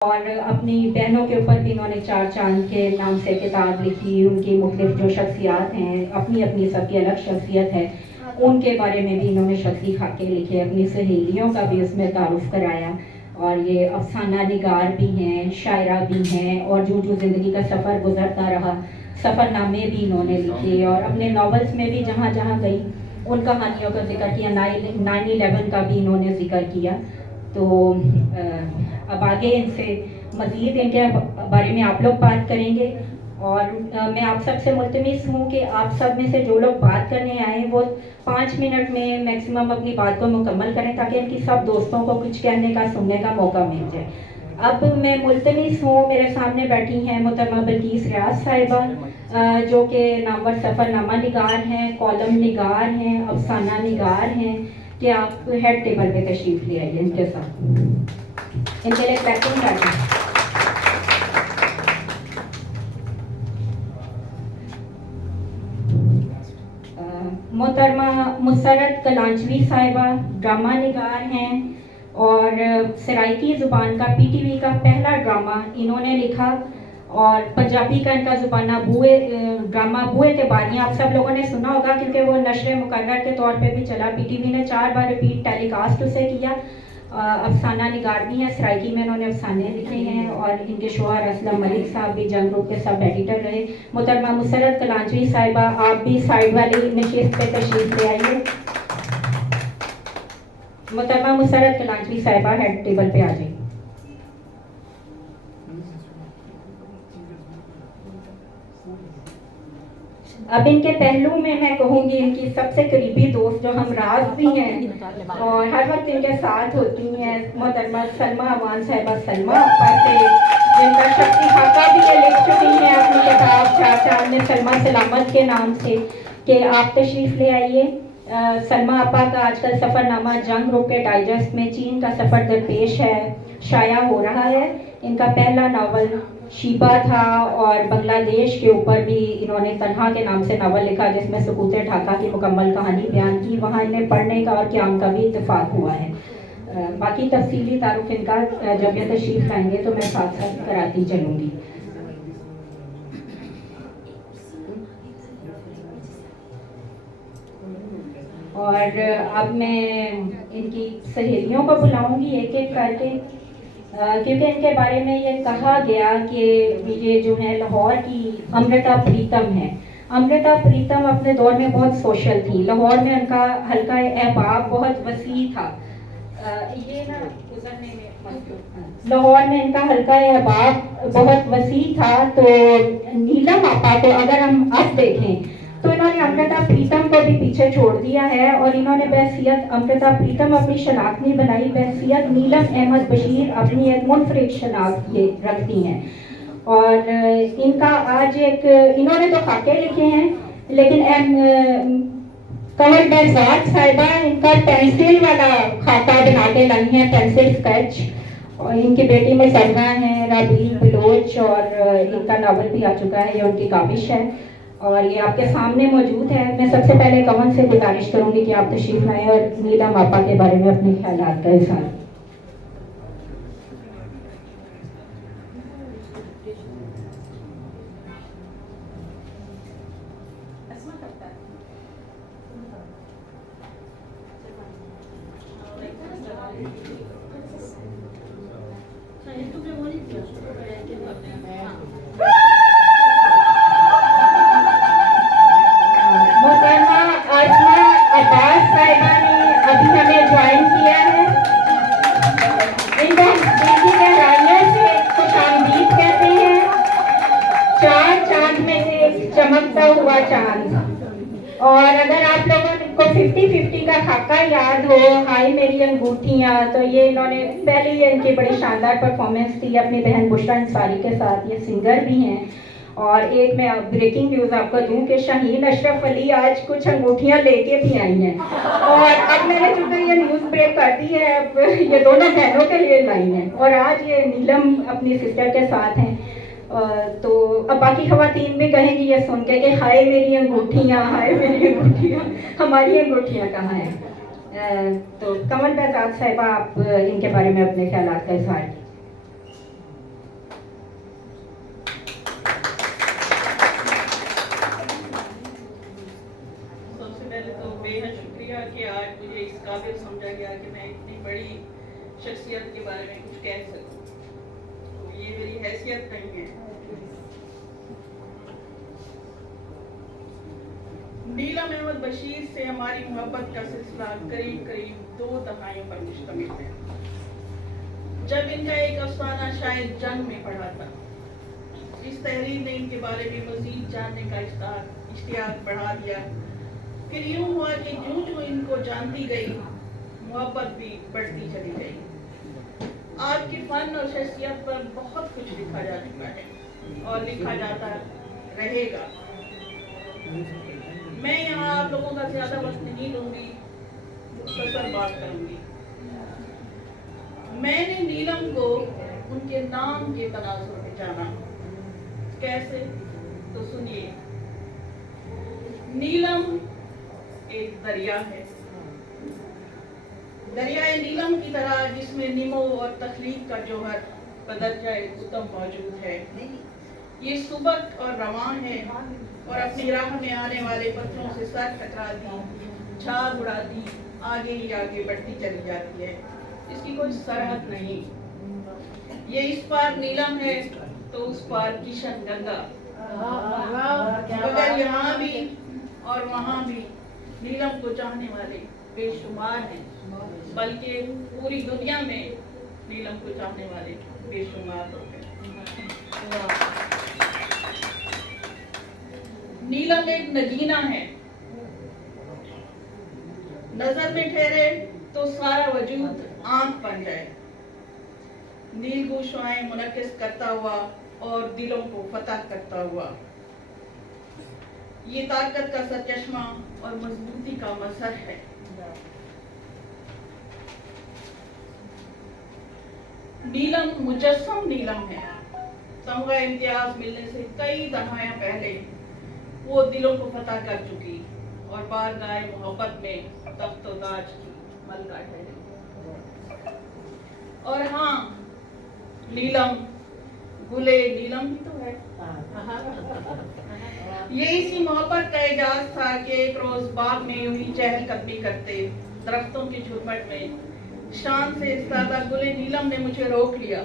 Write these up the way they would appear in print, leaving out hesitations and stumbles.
اور اپنی بہنوں کے اوپر بھی انہوں نے چار چاند کے نام سے کتاب لکھی. ان کی مختلف جو شخصیات ہیں, اپنی اپنی سب کی الگ شخصیت ہے, ان کے بارے میں بھی انہوں نے شخصی خاکے لکھے. اپنی سہیلیوں کا بھی اس میں تعارف کرایا. اور یہ افسانہ نگار بھی ہیں, شاعرہ بھی ہیں, اور جو زندگی کا سفر گزرتا رہا, سفر نامے بھی انہوں نے لکھے. اور اپنے ناولس میں بھی جہاں جہاں گئی ان کہانیوں کا ذکر کیا. 9/11 کا بھی انہوں نے ذکر کیا. تو اب آگے ان سے مزید ان کے بارے میں آپ لوگ بات کریں گے. اور میں آپ سب سے ملتمس ہوں کہ آپ سب میں سے جو لوگ بات کرنے آئے وہ 5 منٹ میں میکسیمم اپنی بات کو مکمل کریں, تاکہ ان کی سب دوستوں کو کچھ کہنے کا, سننے کا موقع مل جائے. اب میں ملتمس ہوں, میرے سامنے بیٹھی ہیں محترمہ بلقیس ریاض صاحبہ, جو کہ نامور سفر نامہ نگار ہیں, کالم نگار ہیں, افسانہ نگار ہیں, کہ آپ ہیڈ ٹیبل پہ تشریف لے آئیے ان کے ساتھ. ان کے لیے کلیکٹنگ کریں. محترمہ مسرت کلانچوی صاحبہ ڈرامہ نگار ہیں, اور سرائکی زبان کا پی ٹی وی کا پہلا ڈرامہ انہوں نے لکھا, اور پنجابی کا ان کا زبانہ ڈرامہ بوئے تباریاں آپ سب لوگوں نے سنا ہوگا, کیونکہ وہ نشر مقرر کے طور پہ بھی چلا. پی ٹی وی نے 4 بار ریپیٹ ٹیلی کاسٹ اسے کیا. افسانہ نگار بھی ہیں, سرائکی میں انہوں نے افسانے لکھے ہیں, اور ان کے شوہر اسلم ملک صاحب بھی جنگ گروپ کے سب ایڈیٹر رہے. محترمہ مسرت کلانچوی صاحبہ, آپ بھی سائڈ والی نشست پہ تشریف لے آئیے. محترمہ مسرت کلانچوی صاحبہ ہیڈ ٹیبل پہ آ جائیں. اب ان کے پہلو میں کہوں گی ان کی سب سے قریبی دوست جو ہمراز بھی ہیں اور ہر وقت ان کے ساتھ ہوتی ہیں, محترمہ سلمیٰ امان صاحبہ سلمیٰ آپا سے, جن کا شخصی خاکہ بھی یہ لکھ چکی ہیں اپنی کتاب چار چاند میں سلمیٰ سلامت کے نام سے, کہ آپ تشریف لے آئیے. سلمیٰ آپا کا آج کل سفر نامہ جنگ گروپ کے ڈائجسٹ میں چین کا سفر درپیش ہے, شائع ہو رہا ہے. ان کا پہلا ناول شیبہ تھا, اور بنگلہ دیش کے اوپر بھی انہوں نے تنہا کے نام سے ناول لکھا, جس میں سقوط ڈھاکہ کی مکمل کہانی بیان کی. وہاں انہیں پڑھنے کا اور قیام کا بھی اتفاق ہوا ہے. باقی تفصیلی تعارف ان کا جب یہ تشریف لائیں گے تو میں ساتھ ساتھ کراتی چلوں گی. اور اب میں ان کی سہیلیوں کو بلاؤں گی ایک ایک کر کے, کیونکہ ان کے بارے میں یہ کہا گیا کہ یہ جو ہے لاہور کی امرتا پریتم ہے. امرتا پریتم اپنے دور میں بہت سوشل تھی. لاہور میں ان کا حلقہ احباب بہت وسیع تھا. یہ نا گزرنے میں لاہور میں ان کا حلقہ احباب بہت وسیع تھا. تو نیلم آپا کو اگر ہم اب دیکھیں تو انہوں نے امرتا پریتم کو بھی پیچھے چھوڑ دیا ہے, اور انہوں نے بحیثیت امرتا پریتم اپنی شناخت نہیں بنائی, بحیثیت نیلم احمد بشیر اپنی ایک منفرد شناخت یہ رکھتی ہیں. اور ان کا آج ایک انہوں نے تو خاکے لکھے ہیں, لیکن کنور بہزاد صاحبہ ان کا پینسل والا خاکہ بنا کے لائی ہیں, پینسل اسکیچ. اور ان کی بیٹی مسرہ ہیں رابیل بلوچ, اور ان کا ناول بھی آ چکا ہے, یہ ان کی کاوش ہے, اور یہ آپ کے سامنے موجود ہے. میں سب سے پہلے کنور سے گزارش کروں گی کہ آپ تشریف لائیں اور نیلم آپا کے بارے میں اپنے خیالات کا اظہار. اور اگر آپ لوگوں کو 50-50 کا خاکہ یاد ہو, ہائی میری انگوٹھیاں, تو یہ انہوں نے پہلی ان کی بڑی شاندار پرفارمنس تھی اپنی بہن بشریٰ انصاری کے ساتھ. یہ سنگر بھی ہیں. اور ایک میں بریکنگ نیوز آپ کو دوں کہ شاہین اشرف علی آج کچھ انگوٹھیاں لے کے بھی آئی ہیں, اور اب میں نے چونکہ یہ نیوز بریک کر دی ہے, اب یہ دونوں بہنوں کے لیے لائی ہیں, اور آج یہ نیلم اپنی سسٹر کے ساتھ ہیں. تو اب باقی خواتین بھی کہیں گی یہ سن کے کہ ہائے میری انگوٹھیاں, ہائے میری انگوٹھیاں, ہماری انگوٹھیاں کہاں ہیں. تو کنور بہزاد صاحبہ آپ ان کے بارے میں اپنے خیالات کا اظہار کیجیے. کہہ سکوں، تو یہ میری حیثیت نہیں ہے۔ نیلم احمد بشیر سے ہماری محبت کا سلسلہ قریب 2 دہائیوں پر مشتمل ہے۔ جب ان کا ایک افسانہ شاید جنگ میں پڑھا تھا، اس تحریر نے ان کے بارے میں مزید جاننے کا اشتیاق بڑھا دیا۔ پھر یوں ہوا کہ جوں جوں ان کو جانتی گئی، محبت بھی بڑھتی چلی گئی۔ آپ کی فن اور شخصیت پر بہت کچھ لکھا جا چکا ہے اور لکھا جاتا رہے گا۔ میں یہاں آپ لوگوں کا زیادہ وقت نہیں لوں گی، مختصر بات کروں گی۔ میں نے نیلم کو ان کے نام کے تناظر میں جانا۔ کیسے؟ تو سنیے۔ نیلم ایک دریا ہے، دریائے نیلم کی طرح جس میں نمو اور تخلیق کا جوہر بدرجہ اتم موجود ہے۔ یہ سبک اور رواں ہے اور اپنی راہ میں آنے والے پتھروں سے سر ٹکراتی، جھاگ اڑاتی، آگے ہی آگے بڑھتی چلی جاتی ہے۔ اس کی کوئی سرحد نہیں۔ یہ اس پار نیلم ہے تو اس پار کشن گنگا، مگر یہاں بھی اور وہاں بھی نیلم کو چاہنے والے بے شمار ہیں، بلکہ پوری دنیا میں نیلم کو چاہنے والے بے شمار لوگ ہیں۔ نیلم ایک نگینہ ہے، نظر میں ٹھہرے تو سارا وجود آنکھ بن جائے، نیل گوشوائیں منعکس کرتا ہوا اور دلوں کو فتح کرتا ہوا۔ یہ طاقت کا سرچشمہ اور مضبوطی کا مظہر ہے۔ نیلم مجسم نیلم ہے۔ تمغہ امتیاز ملنے سے کئی دہائیاں پہلے وہ دلوں کو فتح کر چکی اور بارگاہ محبت میں تخت و تاج کی ملکہ ہے۔ اور ہاں، نیلم گلے نیلم بھی تو ہے۔ یہ اسی محبت کا اعجاز تھا کہ ایک روز باغ میں یوں ہی چہل قدمی کرتے درختوں کی جھرمٹ میں شان سے استادہ گلے نیلم نے مجھے روک لیا،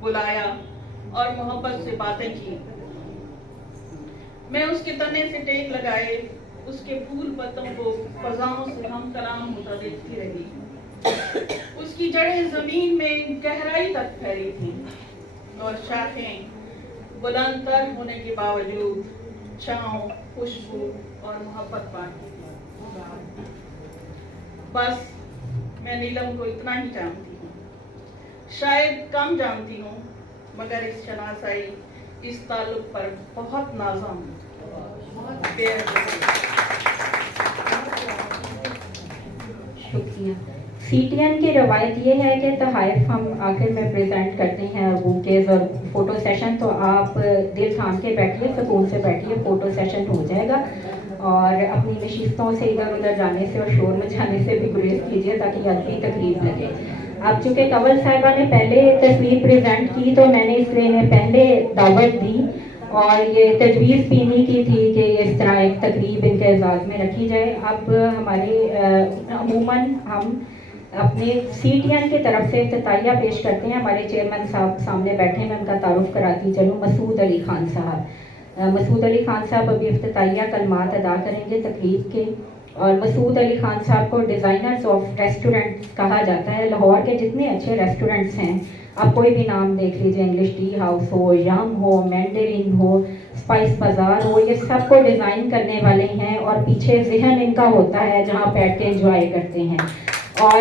بلایا اور محبت سے باتیں کی۔ میں اس کے تنے سے ٹیک لگائے اس کے پھول پتوں کو فضاؤں سے ہم کلام ہوتا دیکھتی رہی۔ اس کی جڑیں زمین میں گہرائی تک پھیلی تھیں اور شاخیں بلند تر ہونے کے باوجود چھاؤں، خوشبو اور محبت پاتی تھی۔ بس میں نیلم کو اتنا ہی جانتی ہوں، شاید کم جانتی ہوں، مگر اس شناسائی، اس تعلق پر بہت نازا ہوں۔ شکریہ۔ سی ٹی این کی روایت یہ ہے کہ تحائف ہم آخر میں پریزنٹ کرتے ہیں، اور بوکیز اور فوٹو سیشن، تو آپ دل تھام کے بیٹھیے، سکون سے بیٹھیے، فوٹو سیشن ہو جائے گا، اور اپنی نشستوں سے ادھر ادھر جانے سے اور شور مچانے سے بھی گریز کیجیے تاکہ اگلی تقریب لگے۔ اب چونکہ کنول صاحبہ نے پہلے تصویر پریزنٹ کی تو میں نے اس لیے انہیں پہلے دعوت دی، اور یہ تجویز بھی نہیں کی تھی کہ اس طرح ایک تقریب ان کے اعزاز میں رکھی جائے۔ اب ہمارے عموماً ہم اپنے سی ٹی این کی طرف سے افتتاحیہ پیش کرتے ہیں۔ ہمارے چیئرمین صاحب سامنے بیٹھے ہیں، میں ان کا تعارف کراتی چلوں، مسعود علی خان صاحب۔ مسعود علی خان صاحب ابھی افتتاحیہ کلمات ادا کریں گے تقریب کے، اور مسعود علی خان صاحب کو ڈیزائنرز آف ریسٹورنٹ کہا جاتا ہے۔ لاہور کے جتنے اچھے ریسٹورنٹس ہیں، آپ کوئی بھی نام دیکھ لیجیے، انگلش ٹی ہاؤس ہو، یم ہو، مینڈرین ہو، اسپائس بازار ہو، یہ سب کو ڈیزائن کرنے والے ہیں، اور پیچھے ذہن ان کا ہوتا ہے جہاں بیٹھ کے انجوائے کرتے ہیں۔ اور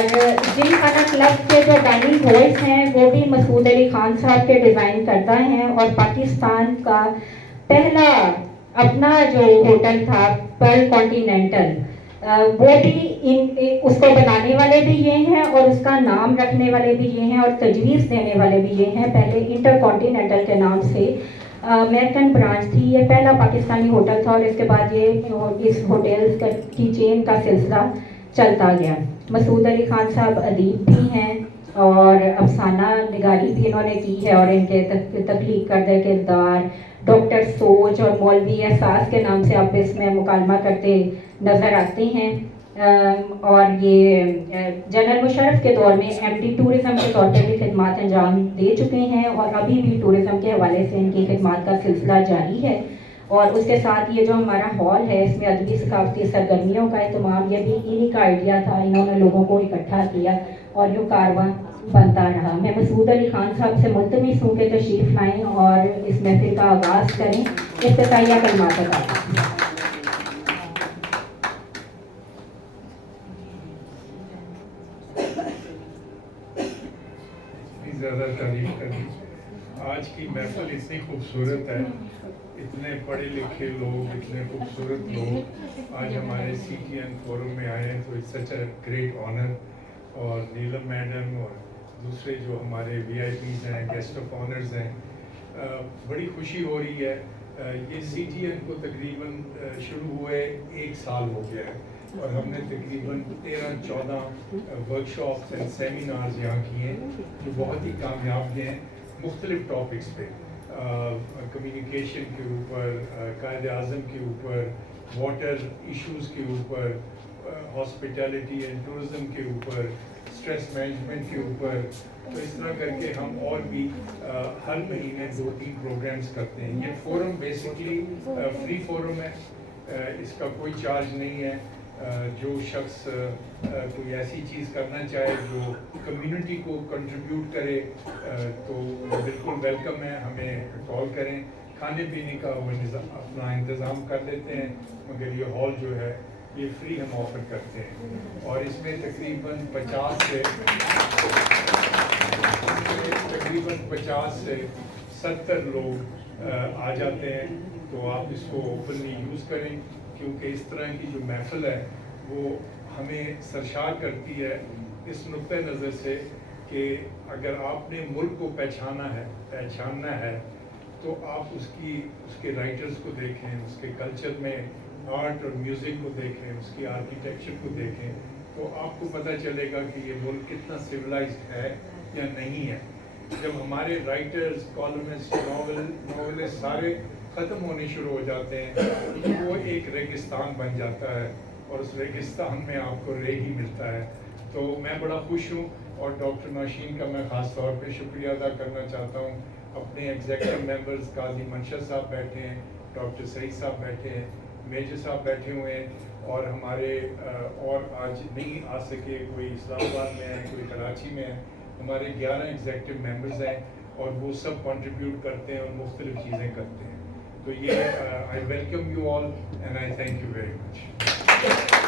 جن خانہ کلب کے جو ڈائننگ ہالس ہیں وہ بھی مسعود علی خان صاحب کے ڈیزائن کردہ ہیں، اور پاکستان کا پہلا اپنا جو ہوٹل تھا پر کانٹیننٹل، وہ بھی اس کو بنانے والے بھی یہ ہیں اور اس کا نام رکھنے والے بھی یہ ہیں اور تجویز دینے والے بھی یہ ہیں۔ پہلے انٹر کانٹیننٹل کے نام سے امریکن برانچ تھی، یہ پہلا پاکستانی ہوٹل تھا، اور اس کے بعد یہ اس ہوٹلز کی چین کا سلسلہ چلتا گیا۔ مسعود علی خان صاحب ادیب بھی ہیں اور افسانہ نگاری بھی انہوں نے کی ہے، اور ان کے تخلیق کردہ کردار ڈاکٹر سوچ اور مولوی احساس کے نام سے آپ اس میں مکالمہ کرتے نظر آتے ہیں۔ اور یہ جنرل مشرف کے دور میں ایم ڈی ٹورزم کے طور پہ بھی خدمات انجام دے چکے ہیں اور ابھی بھی ٹورزم کے حوالے سے ان کی خدمات کا سلسلہ جاری ہے. اور اس کے ساتھ یہ جو ہمارا ہال ہے اس میں ادبی ثقافتی سرگرمیوں کا اہتمام یہ بھی انہی کا آئیڈیا تھا. انہوں نے لوگوں کو اکٹھا کیا اور یوں کارواں بنتا رہا. میں مسعود علی خان صاحب سے ملتمس ہوں کہ تشریف لائیں اور اس محفل کا آغاز کریں. افتتاحیہ کلمات ادا کریں. زیادہ تعریف کرنی. آج کی محفل اتنی خوبصورت ہے, اتنے پڑھے لکھے لوگ, اتنے خوبصورت لوگ آج ہمارے سی ٹی این فورم میں آئے ہیں, تو it's such a great honour. اور نیلم میڈم اور دوسرے جو ہمارے وی آئی پیز ہیں, گیسٹ آف آنرز ہیں, بڑی خوشی ہو رہی ہے. یہ سی ٹی این کو تقریباً شروع ہوئے 1 سال ہو گیا ہے اور ہم نے تقریباً 13-14 ورک شاپس اینڈ سیمینارز یہاں کیے ہیں جو بہت ہی کامیاب ہیں مختلف ٹاپکس پہ. کمیونیکیشن کے اوپر, قائد اعظم کے اوپر, واٹر ایشوز کے اوپر, ہاسپٹیلٹی اینڈ ٹورزم کے اوپر, اسٹریس مینجمنٹ کے اوپر. تو اس طرح کر کے ہم اور بھی ہر مہینے 2-3 پروگرامس کرتے ہیں. یہ فورم بیسکلی فری فورم ہے, اس کا کوئی چارج نہیں ہے. جو شخص کوئی ایسی چیز کرنا چاہے جو کمیونٹی کو کنٹریبیوٹ کرے تو بالکل ویلکم ہے, ہمیں کال کریں. کھانے پینے کا وہ اپنا انتظام کر لیتے ہیں, مگر یہ ہال جو ہے یہ فری ہم آفر کرتے ہیں. اور اس میں تقریباً 50 سے 70 لوگ آ جاتے ہیں. تو آپ اس کو اوپنلی یوز کریں, کیونکہ اس طرح کی جو محفل ہے وہ ہمیں سرشار کرتی ہے اس نقطۂ نظر سے کہ اگر آپ نے ملک کو پہچاننا ہے تو آپ اس کے رائٹرز کو دیکھیں, اس کے کلچر میں آرٹ اور میوزک کو دیکھیں, اس کی آرکیٹیکچر کو دیکھیں, تو آپ کو پتہ چلے گا کہ یہ ملک کتنا سویلائزڈ ہے یا نہیں ہے. جب ہمارے رائٹرز, کالمسٹ, ناولسٹ سارے ختم ہونے شروع ہو جاتے ہیں تو وہ ایک ریگستان بن جاتا ہے اور اس ریگستان میں آپ کو رے ہی ملتا ہے. تو میں بڑا خوش ہوں اور ڈاکٹر نوشین کا میں خاص طور پہ شکریہ ادا کرنا چاہتا ہوں. اپنے ایگزیکٹو ممبرز قاضی منشا صاحب بیٹھے ہیں, ڈاکٹر سعید صاحب بیٹھے ہیں, میجر صاحب بیٹھے ہوئے ہیں, اور ہمارے اور آج نہیں آ سکے, کوئی اسلام آباد میں ہے, کوئی کراچی میں ہے. ہمارے 11 ایگزیکٹو ممبرز ہیں اور وہ سب کنٹریبیوٹ کرتے ہیں اور مختلف چیزیں کرتے ہیں. تو یہ I welcome you all and I thank you very much.